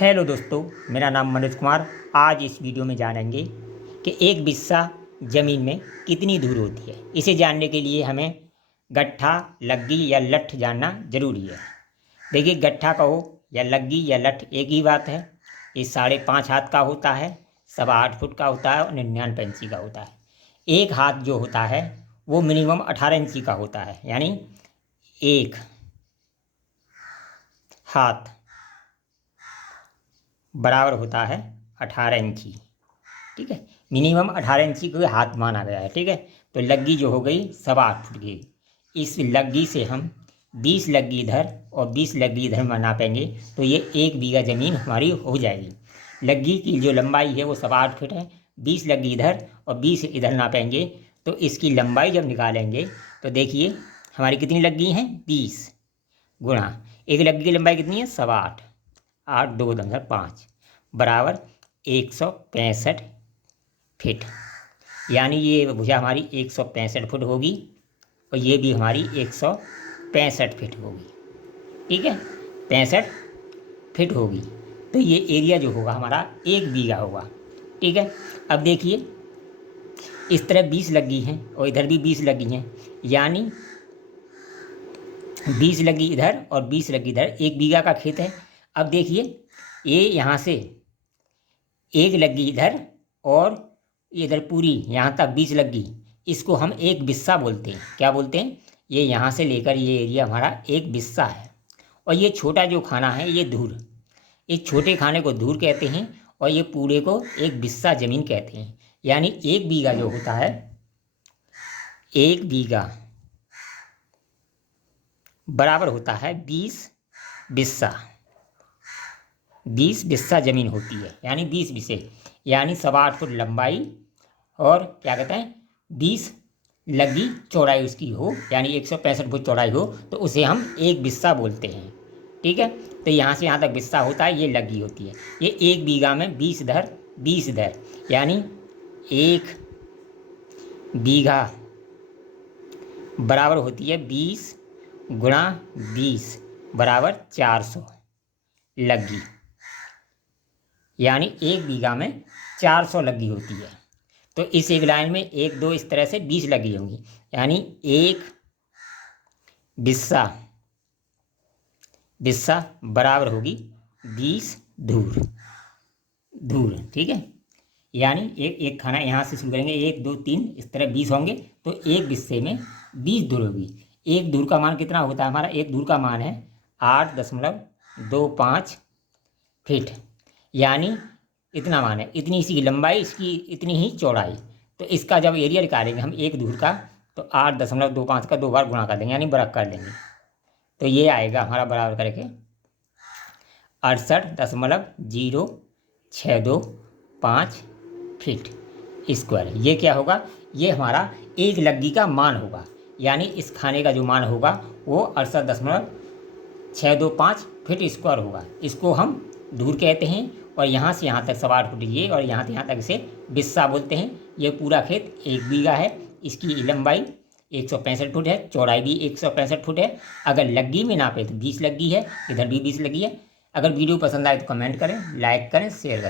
Hello दोस्तों, मेरा नाम मनोज कुमार। आज इस वीडियो में जानेंगे कि एक बिस्सा ज़मीन में कितनी दूर होती है। इसे जानने के लिए हमें गट्ठा, लग्गी या लठ जानना ज़रूरी है। देखिए, गट्ठा कहो या लग्गी या लठ एक ही बात है। ये 5.5 हाथ का होता है, 8.25 फुट का होता है और 99 इंची का होता है। एक हाथ जो होता है वो मिनिमम 18 इंची का होता है, यानी एक हाथ बराबर होता है 18 इंची। ठीक है, मिनिमम 18 इंची को हाथ माना गया है। ठीक है, तो लग्गी जो हो गई 8.25 फुट की। इस लग्गी से हम 20 लग्गी इधर और 20 लग्गी इधर में नापेंगे तो ये 1 बीघा ज़मीन हमारी हो जाएगी। लग्गी की जो लंबाई है वो 8.25 फुट है। 20 लग्गी इधर और 20 इधर नापेंगे तो इसकी लंबाई जब निकालेंगे तो देखिए हमारी कितनी लग्गी हैं, 20 गुणा एक लग्गी की लंबाई कितनी है, 8.25, 8 2 5 बराबर 165 फिट। यानी ये भुजा हमारी 165 फुट होगी और ये भी हमारी 165 फिट होगी। ठीक है, 65 फिट होगी तो ये एरिया जो होगा हमारा 1 बीघा होगा। ठीक है, अब देखिए इस तरह 20 लगी हैं और इधर भी 20 लगी हैं, यानी 20 लगी इधर और 20 लगी इधर, 1 बीघा का खेत है। अब देखिए ये यहाँ से 1 लगी इधर और इधर पूरी यहाँ तक 20 लगी, इसको हम एक बिस्सा बोलते हैं। क्या बोलते हैं? ये यहाँ से लेकर ये एरिया हमारा एक बिस्सा है। और ये छोटा जो खाना है ये धूर, इस छोटे खाने को धूर कहते हैं और ये पूरे को एक बिस्सा ज़मीन कहते हैं। यानी 1 बीघा जो होता है, 1 बीघा बराबर होता है 20 बिस्सा। 20 बिस्सा ज़मीन होती है, यानी 20 बिस्से, यानी 8.25 फुट लंबाई और क्या कहते हैं 20 लगी चौड़ाई उसकी हो, यानी 165 फुट चौड़ाई हो तो उसे हम एक बिस्सा बोलते हैं। ठीक है, तो यहाँ से यहाँ तक बिस्सा होता है, ये लगी होती है। ये 1 बीघा में 20 इधर 20 इधर, यानी 1 बीघा बराबर होती है 20 गुणा 20 बराबर 400 लगी, यानी 1 बीघा में 400 लगी होती है। तो इस एक लाइन में 1 2 इस तरह से 20 लगी होंगी, यानी एक बिस्सा बराबर होगी 20 धूर। ठीक है, यानी एक खाना यहाँ से शुरू करेंगे, 1 2 3 इस तरह 20 होंगे तो एक बिस्से में 20 धूर होगी। एक धूर का मान कितना होता है हमारा? एक धूर का मान है 8.25 फीट, यानी इतना मान है, इतनी इसकी लंबाई, इसकी इतनी ही चौड़ाई। तो इसका जब एरिया निकालेंगे हम एक धूर का तो 8.25 का 2 बार गुणा कर देंगे, यानी बराबर कर देंगे तो ये आएगा हमारा बराबर करके 68.062 फीट स्क्वायर। ये क्या होगा? ये हमारा एक लग्गी का मान होगा, यानी इस खाने का जो मान होगा वो 68.625 फीट स्क्वायर होगा। इसको हम धूर कहते हैं और यहाँ से यहाँ तक 8.25 फुट ये और यहाँ से यहाँ तक इसे बिस्सा बोलते हैं। ये पूरा खेत 1 बीघा है, इसकी लंबाई 165 फुट है, चौड़ाई भी 165 फुट है। अगर लग्गी में नापे तो 20 लग्गी है, इधर भी 20 लगी है। अगर वीडियो पसंद आए तो कमेंट करें, लाइक करें, शेयर करें।